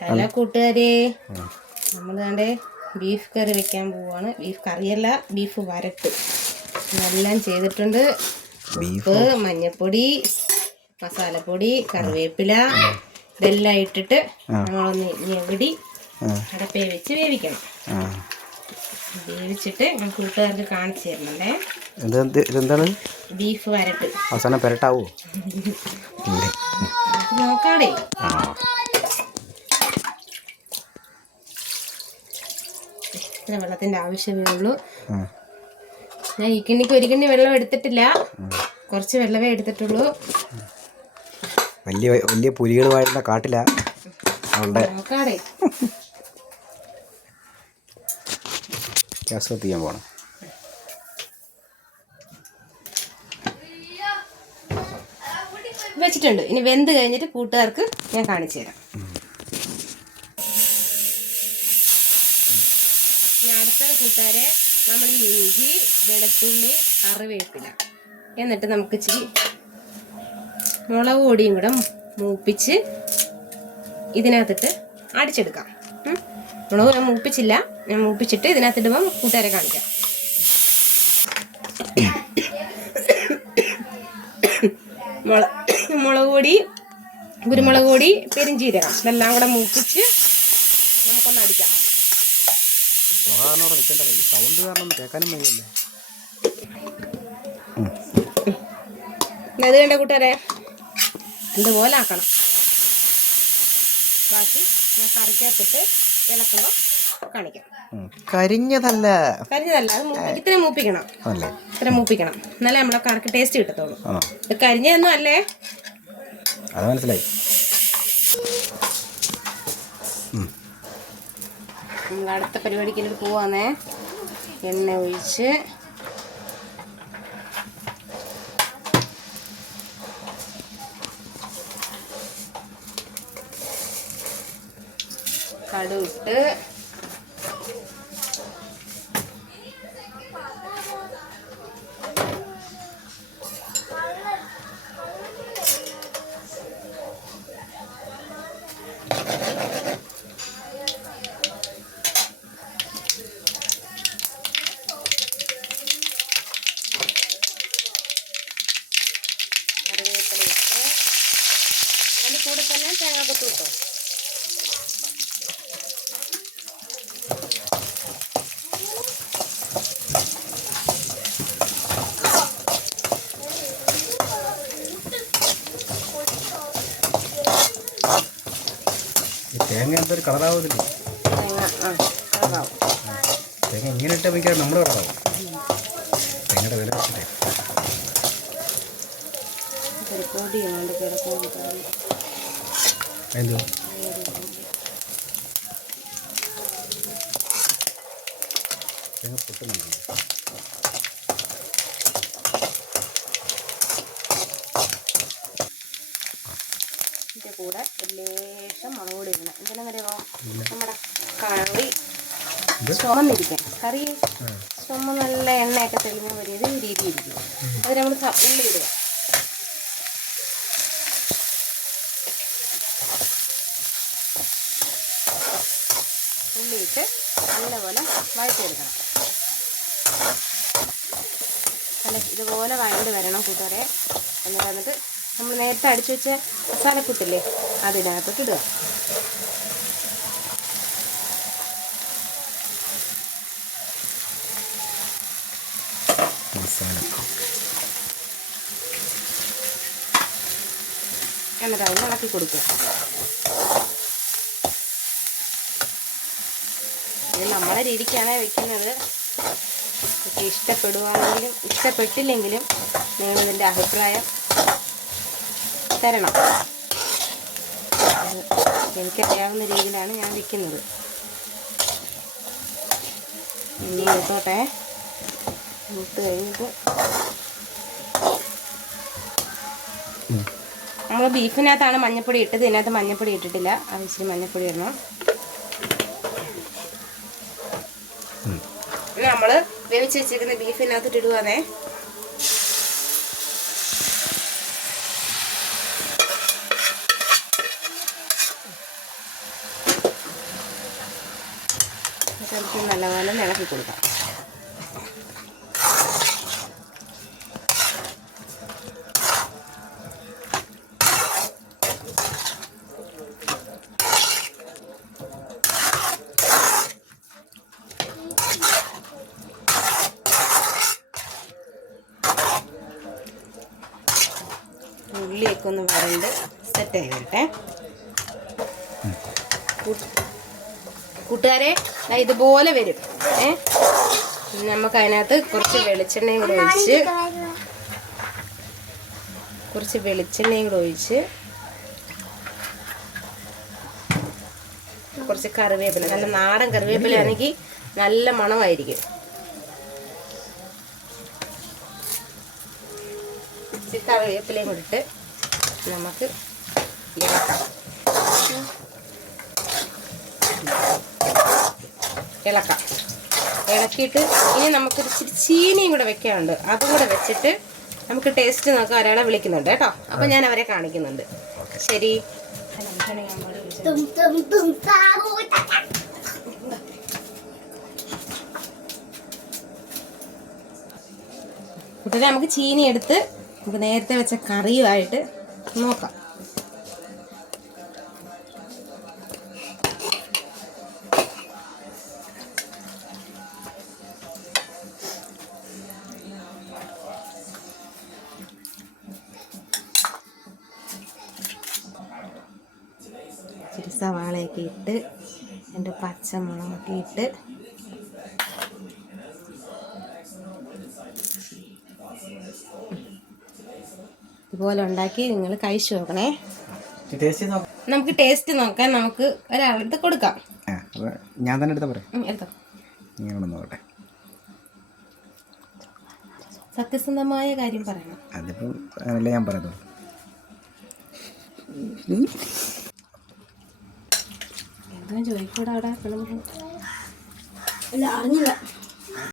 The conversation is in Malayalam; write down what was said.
ഹലോ കൂട്ടുകാരെ. നമ്മൾ കണ്ടേ ബീഫ് കറി വെക്കാൻ പോവാണ്. ബീഫ് കറിയല്ല ബീഫ് വരട്ട്. ഇതെല്ലാം ചെയ്തിട്ടുണ്ട്. ഉപ്പ് മഞ്ഞപ്പൊടി മസാലപ്പൊടി കറിവേപ്പില ഇതെല്ലാം ഇട്ടിട്ട് നമ്മളൊന്ന് ഞെവിടി അടപ്പേ വെച്ച് വേവിക്കണം. വേവിച്ചിട്ട് ഞാൻ കൂട്ടുകാർക്ക് കാണിച്ചു തരുന്നുണ്ടേ ഇതെന്താണ് ബീഫ് വരട്ട്. അവസാനം പെരട്ടാവോ? നോക്കാടേ. ആ ഇത്ര വെള്ളത്തിന്റെ ആവശ്യമേ ഉള്ളൂ. ഞാൻ ഈ കിണ്ണിക്ക് ഒരു കിണ്ണി വെള്ളം എടുത്തിട്ടില്ല. കുറച്ച് വെള്ളമേ എടുത്തിട്ടുള്ളൂ. വലിയ വലിയ വാഴുന്ന കാട്ടില ഗ്യാസ് കത്തിക്കാൻ പോകണം വെച്ചിട്ടുണ്ട്. ഇനി വെന്ത് കഴിഞ്ഞിട്ട് കൂട്ടുകാർക്ക് ഞാൻ കാണിച്ചു തരാം. വെളുത്തുള്ളി കറിവേപ്പില. എന്നിട്ട് നമുക്ക് ഇച്ചിരി മുളക് പൊടിയും കൂടെ മൂപ്പിച്ച് ഇതിനകത്തിട്ട് അടിച്ചെടുക്കാം. മുളക് ഞാൻ മൂപ്പിച്ചില്ല. ഞാൻ മൂപ്പിച്ചിട്ട് ഇതിനകത്തിടുമ്പോൾ കൂട്ടുകാരെ കാണിക്കാം. മുള മുളക് പൊടി കുരുമുളക് പൊടി പെരിഞ്ചീരകം ഇതെല്ലാം കൂടെ മൂപ്പിച്ച് നമുക്കൊന്ന് അടിക്കാം. സൗണ്ട് കാരണം കേൾക്കാനും വയ്യല്ലേ? അത് കണ്ട കൂട്ടുകാരെ? ഇതുപോലെ ആക്കണം. ബാക്കി ഞാൻ കറിക്കകത്തിട്ട് ഇളക്കുമ്പോൾ കാണിക്കാം. കരിഞ്ഞതല്ല. കരിഞ്ഞതല്ല അത് ഇത്ര മൂപ്പിക്കണം. ഇത്ര ഇത്രയും മൂപ്പിക്കണം. എന്നാലേ നമ്മളെ കറക്ക് ടേസ്റ്റ് കിട്ടത്തുള്ളൂ. ഇത് കരിഞ്ഞതൊന്നും അല്ലേ? അത് മനസ്സിലായി. നമ്മൾ അടുത്ത പരിപാടിക്ക് പോവാന്നേ. എണ്ണ ഒഴിച്ച് കടുവിട്ട് കറിവേപ്പില ഇട്ട് അതിന്റെ കൂടെ തന്നെ തേങ്ങാക്കൊത്ത് ഇട്ടോ ഈ തേങ്ങ എന്തൊരു കളറാവത്തില്ലേ തേങ്ങ ഇങ്ങനെ ഇട്ടാൽ ഭയങ്കര നമ്മുടെ കളറാവും. തേങ്ങയുടെ വില വെച്ചിട്ടേ. എന്തോ കൂടെ ഒരു ലേശം മുളക് പൊടി ഇടണം. എന്തിനാണെന്നറിയാമോ നമ്മുടെ കറി ചുമന്നിരിക്കാം. കറി ചുമ നല്ല എണ്ണയൊക്കെ തെളിഞ്ഞ ഈ രീതി ഇരിക്കും അത് നമ്മൾ ഉള്ളി ഇടുക. ഉള്ളിയിട്ട് നല്ലപോലെ വഴറ്റിയെടുക്കണം. അല്ല ഇതുപോലെ വഴണ്ട് വരണം കൂട്ടുകാരെ. എന്നിട്ട് വന്നിട്ട് നമ്മൾ നേരത്തെ അടിച്ചു വെച്ച മസാലക്കൂട്ടില്ലേ അതിനകത്തോട്ട് ഇടുക. എന്നിട്ട് അതിന് ഇളക്കി കൊടുക്കുക. ഇത് നമ്മളെ രീതിക്കാണ് വെക്കുന്നത്. ഇഷ്ടപ്പെടുവാണെങ്കിലും ഇഷ്ടപ്പെട്ടില്ലെങ്കിലും നിങ്ങളിതിന്റെ അഭിപ്രായം തരണം. എനിക്ക് എനിക്കറിയാവുന്ന രീതിയിലാണ് ഞാൻ വിൽക്കുന്നത് ഇനി എടുത്തോട്ടെ ഇട്ട് കഴിഞ്ഞിട്ട് നമ്മൾ ബീഫിനകത്താണ് മഞ്ഞപ്പൊടി ഇട്ടത്. ഇതിനകത്ത് മഞ്ഞപ്പൊടി ഇട്ടിട്ടില്ല. ആവശ്യം മഞ്ഞപ്പൊടി ഇടണം. നമ്മൾ വേവിച്ച് വെച്ചിരിക്കുന്ന ബീഫിനകത്തിട്ട് ഇടുവാന്നേ. നമുക്ക് നല്ലപോലെ ഇളക്കി കൊടുക്കാം. ഉള്ളിയൊക്കെ ഒന്ന് വരണ്ട് സെറ്റായി വരട്ടെ. കൂട്ടുകാരെ ഇതുപോലെ വരും. ഏ? നമുക്ക് അതിനകത്ത് കുറച്ച് വെളിച്ചെണ്ണയും കൂടെ ഒഴിച്ച് കുറച്ച് വെളിച്ചെണ്ണയും കൂടെ ഒഴിച്ച് കുറച്ച് കറിവേപ്പില. നല്ല നാടൻ കറിവേപ്പില ആണെങ്കിൽ നല്ല മണമായിരിക്കും. കറിവേപ്പിലയും കൂടിയിട്ട് നമുക്ക് ഇളക്കാം. ഇളക്കാം. ഇളക്കിയിട്ട് ഇനി നമുക്കൊരു ഇച്ചിരി ചീനിയും കൂടെ വെക്കാനുണ്ട്. അതും കൂടെ വെച്ചിട്ട് നമുക്ക് ടേസ്റ്റ് നോക്കാൻ ഒരാളെ വിളിക്കുന്നുണ്ട് കേട്ടോ. അപ്പം ഞാൻ അവരെ കാണിക്കുന്നുണ്ട്. ശരി. കൂട്ടരെ നമുക്ക് ചീനി എടുത്ത് നമുക്ക് നേരത്തെ വെച്ച കറിയുമായിട്ട് നോക്കാം. സവാളയൊക്കെ ഇട്ട് എന്റെ പച്ചമുളകൊക്കെ ഇട്ട് ഇതുപോലെ ഉണ്ടാക്കി നിങ്ങൾ കഴിച്ചു നോക്കണേ. നമുക്ക് ടേസ്റ്റ് നോക്കാൻ നമുക്ക് ഒരാളെടുത്ത് കൊടുക്കാം. ഞാൻ തന്നെ എടുത്ത പറയാം. എടുത്തോ. നോക്കട്ടെ. സത്യസന്ധമായ കാര്യം പറയണം. അതിപ്പോ ഞാൻ പറയുന്നത് എന്താ ചോദിക്കൂടാ അവിടെ ni lah.